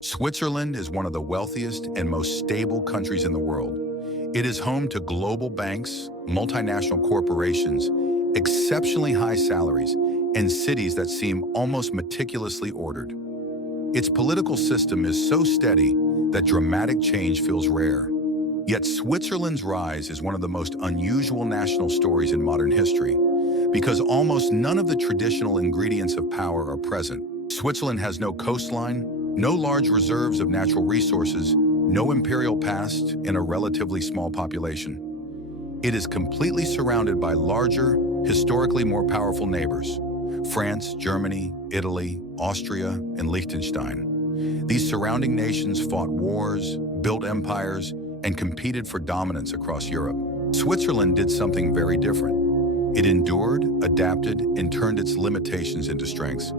Switzerland is one of the wealthiest and most stable countries in the world. It is home to global banks, multinational corporations, exceptionally high salaries, and cities that seem almost meticulously ordered. Its political system is so steady that dramatic change feels rare. Yet Switzerland's rise is one of the most unusual national stories in modern history, because almost none of the traditional ingredients of power are present. Switzerland has no coastline, no large reserves of natural resources, no imperial past, and a relatively small population. It is completely surrounded by larger, historically more powerful neighbors: France, Germany, Italy, Austria, and Liechtenstein. These surrounding nations fought wars, built empires, and competed for dominance across Europe. Switzerland did something very different. It endured, adapted, and turned its limitations into strengths.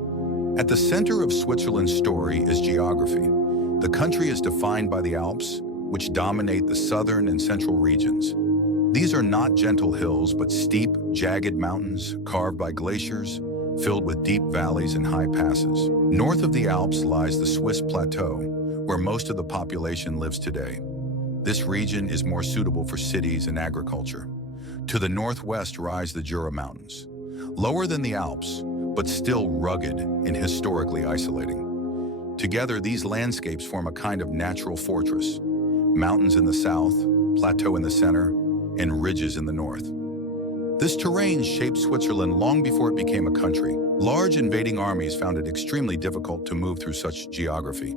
At the center of Switzerland's story is geography. The country is defined by the Alps, which dominate the southern and central regions. These are not gentle hills, but steep, jagged mountains carved by glaciers, filled with deep valleys and high passes. North of the Alps lies the Swiss plateau, where most of the population lives today. This region is more suitable for cities and agriculture. To the northwest rise the Jura Mountains, lower than the Alps, but still rugged and historically isolating. Together, these landscapes form a kind of natural fortress: mountains in the south, plateau in the center, and ridges in the north. This terrain shaped Switzerland long before it became a country. Large invading armies found it extremely difficult to move through such geography.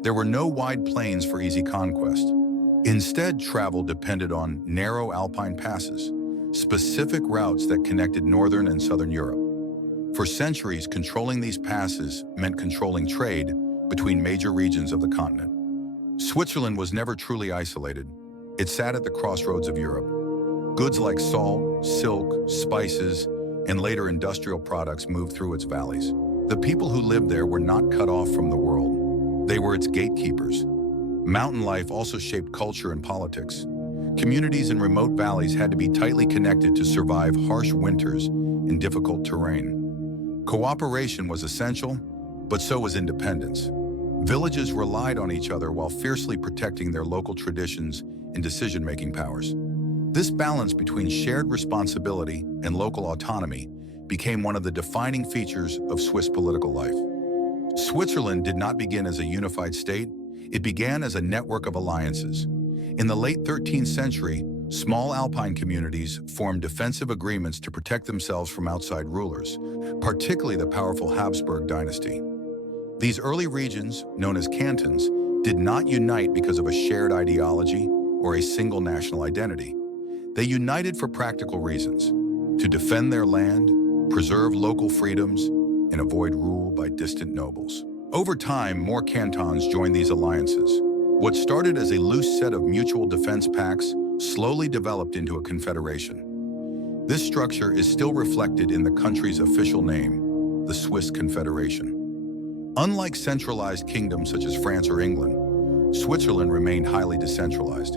There were no wide plains for easy conquest. Instead, travel depended on narrow alpine passes, specific routes that connected northern and southern Europe. For centuries, controlling these passes meant controlling trade between major regions of the continent. Switzerland was never truly isolated. It sat at the crossroads of Europe. Goods like salt, silk, spices, and later industrial products moved through its valleys. The people who lived there were not cut off from the world. They were its gatekeepers. Mountain life also shaped culture and politics. Communities in remote valleys had to be tightly connected to survive harsh winters and difficult terrain. Cooperation was essential, but so was independence. Villages relied on each other while fiercely protecting their local traditions and decision-making powers. This balance between shared responsibility and local autonomy became one of the defining features of Swiss political life. Switzerland did not begin as a unified state. It began as a network of alliances. In the late 13th century, small alpine communities formed defensive agreements to protect themselves from outside rulers, particularly the powerful Habsburg dynasty. These early regions, known as cantons, did not unite because of a shared ideology or a single national identity. They united for practical reasons: to defend their land, preserve local freedoms, and avoid rule by distant nobles. Over time, more cantons joined these alliances. What started as a loose set of mutual defense pacts slowly developed into a confederation. This structure is still reflected in the country's official name, the Swiss Confederation. Unlike centralized kingdoms such as France or England, Switzerland remained highly decentralized.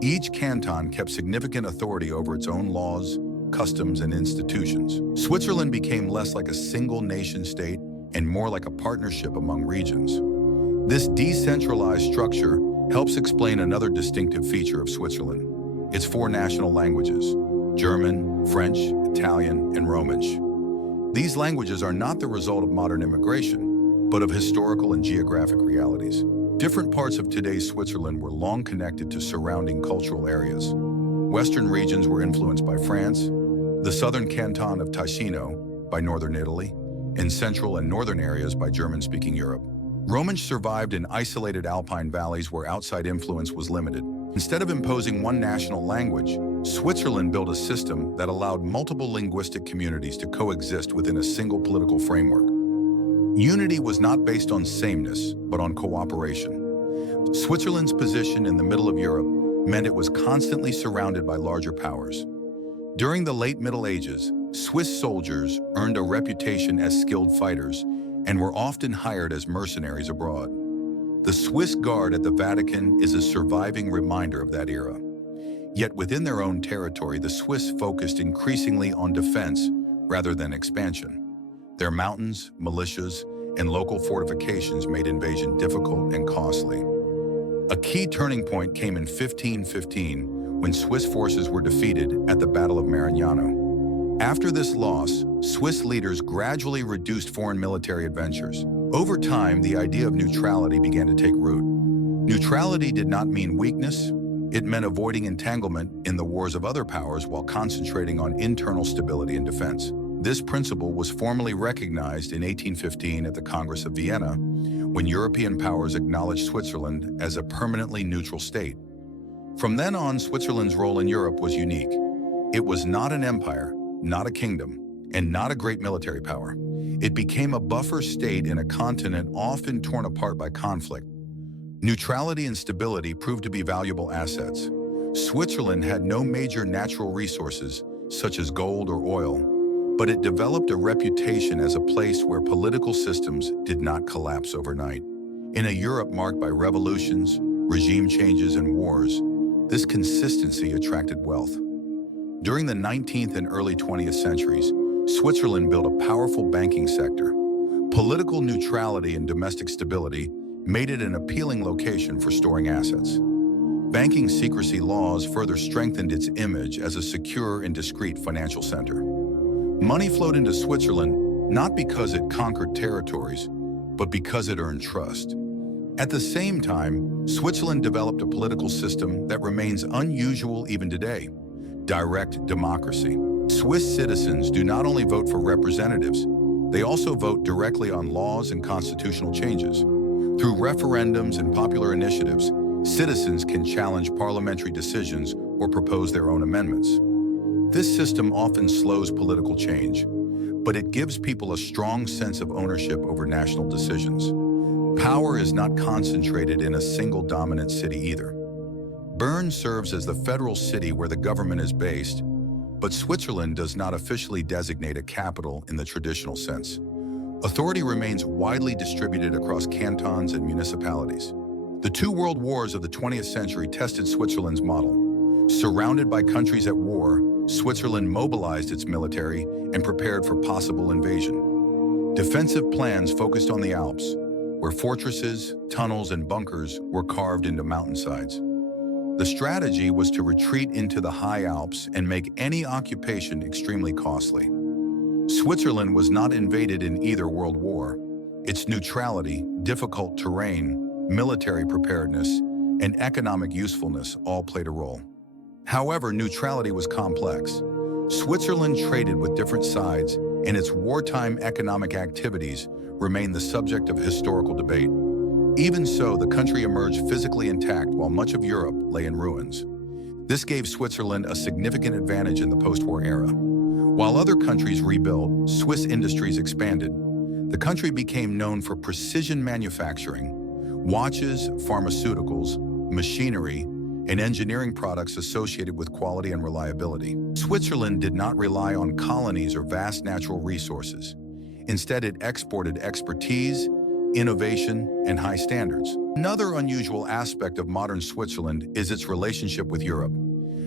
Each canton kept significant authority over its own laws, customs, and institutions. Switzerland became less like a single nation-state and more like a partnership among regions. This decentralized structure helps explain another distinctive feature of Switzerland: its four national languages: German, French, Italian, and Romansh. These languages are not the result of modern immigration, but of historical and geographic realities. Different parts of today's Switzerland were long connected to surrounding cultural areas. Western regions were influenced by France, the southern canton of Ticino by northern Italy, and central and northern areas by German-speaking Europe. Romansh survived in isolated alpine valleys where outside influence was limited. Instead of imposing one national language, Switzerland built a system that allowed multiple linguistic communities to coexist within a single political framework. Unity was not based on sameness, but on cooperation. Switzerland's position in the middle of Europe meant it was constantly surrounded by larger powers. During the late Middle Ages, Swiss soldiers earned a reputation as skilled fighters and were often hired as mercenaries abroad. The Swiss Guard at the Vatican is a surviving reminder of that era. Yet within their own territory, the Swiss focused increasingly on defense rather than expansion. Their mountains, militias, and local fortifications made invasion difficult and costly. A key turning point came in 1515 when Swiss forces were defeated at the Battle of Marignano. After this loss, Swiss leaders gradually reduced foreign military adventures. Over time, the idea of neutrality began to take root. Neutrality did not mean weakness. It meant avoiding entanglement in the wars of other powers while concentrating on internal stability and defense. This principle was formally recognized in 1815 at the Congress of Vienna, when European powers acknowledged Switzerland as a permanently neutral state. From then on, Switzerland's role in Europe was unique. It was not an empire, not a kingdom, and not a great military power. It became a buffer state in a continent often torn apart by conflict. Neutrality and stability proved to be valuable assets. Switzerland had no major natural resources, such as gold or oil, but it developed a reputation as a place where political systems did not collapse overnight. In a Europe marked by revolutions, regime changes, and wars, this consistency attracted wealth. During the 19th and early 20th centuries, Switzerland built a powerful banking sector. Political neutrality and domestic stability made it an appealing location for storing assets. Banking secrecy laws further strengthened its image as a secure and discreet financial center. Money flowed into Switzerland not because it conquered territories, but because it earned trust. At the same time, Switzerland developed a political system that remains unusual even today: direct democracy. Swiss citizens do not only vote for representatives, they also vote directly on laws and constitutional changes. Through referendums and popular initiatives, citizens can challenge parliamentary decisions or propose their own amendments. This system often slows political change, but it gives people a strong sense of ownership over national decisions. Power is not concentrated in a single dominant city either. Bern serves as the federal city where the government is based, but Switzerland does not officially designate a capital in the traditional sense. Authority remains widely distributed across cantons and municipalities. The two world wars of the 20th century tested Switzerland's model. Surrounded by countries at war, Switzerland mobilized its military and prepared for possible invasion. Defensive plans focused on the Alps, where fortresses, tunnels, and bunkers were carved into mountainsides. The strategy was to retreat into the high Alps and make any occupation extremely costly. Switzerland was not invaded in either world war. Its neutrality, difficult terrain, military preparedness, and economic usefulness all played a role. However, neutrality was complex. Switzerland traded with different sides, and its wartime economic activities remained the subject of historical debate. Even so, the country emerged physically intact while much of Europe lay in ruins. This gave Switzerland a significant advantage in the post-war era. While other countries rebuilt, Swiss industries expanded. The country became known for precision manufacturing, watches, pharmaceuticals, machinery, and engineering products associated with quality and reliability. Switzerland did not rely on colonies or vast natural resources. Instead, it exported expertise, innovation, and high standards. Another unusual aspect of modern Switzerland is its relationship with Europe.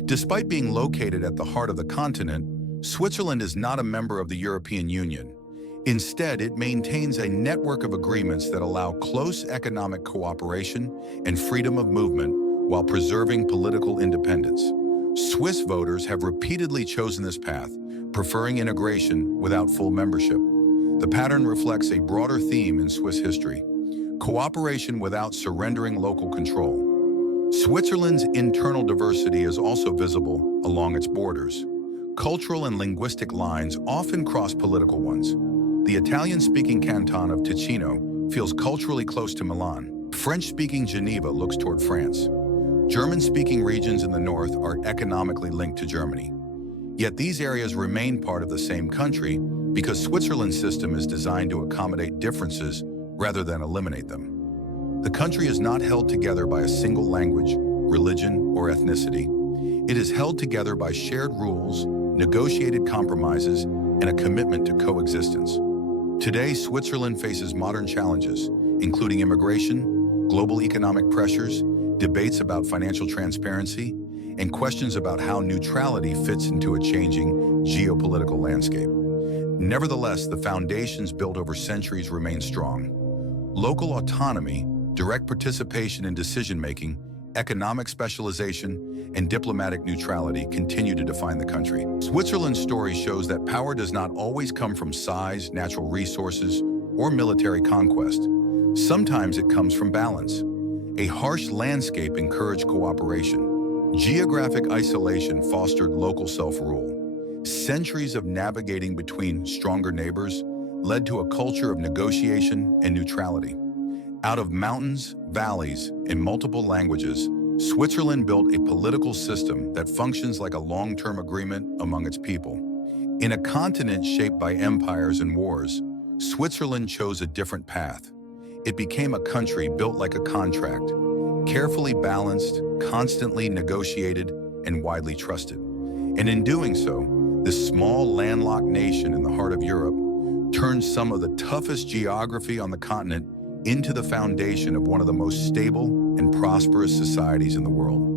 Despite being located at the heart of the continent, Switzerland is not a member of the European Union. Instead, it maintains a network of agreements that allow close economic cooperation and freedom of movement while preserving political independence. Swiss voters have repeatedly chosen this path, preferring integration without full membership. The pattern reflects a broader theme in Swiss history: cooperation without surrendering local control. Switzerland's internal diversity is also visible along its borders. Cultural and linguistic lines often cross political ones. The Italian-speaking canton of Ticino feels culturally close to Milan. French-speaking Geneva looks toward France. German-speaking regions in the north are economically linked to Germany. Yet these areas remain part of the same country because Switzerland's system is designed to accommodate differences rather than eliminate them. The country is not held together by a single language, religion, or ethnicity. It is held together by shared rules, negotiated compromises, and a commitment to coexistence. Today, Switzerland faces modern challenges, including immigration, global economic pressures, debates about financial transparency, and questions about how neutrality fits into a changing geopolitical landscape. Nevertheless, the foundations built over centuries remain strong. Local autonomy, direct participation in decision-making, economic specialization, and diplomatic neutrality continue to define the country. Switzerland's story shows that power does not always come from size, natural resources, or military conquest. Sometimes it comes from balance. A harsh landscape encouraged cooperation. Geographic isolation fostered local self-rule. Centuries of navigating between stronger neighbors led to a culture of negotiation and neutrality. Out of mountains, valleys, and multiple languages, Switzerland built a political system that functions like a long-term agreement among its people. In a continent shaped by empires and wars, Switzerland chose a different path. It became a country built like a contract, carefully balanced, constantly negotiated, and widely trusted. And in doing so, this small landlocked nation in the heart of Europe turned some of the toughest geography on the continent into the foundation of one of the most stable and prosperous societies in the world.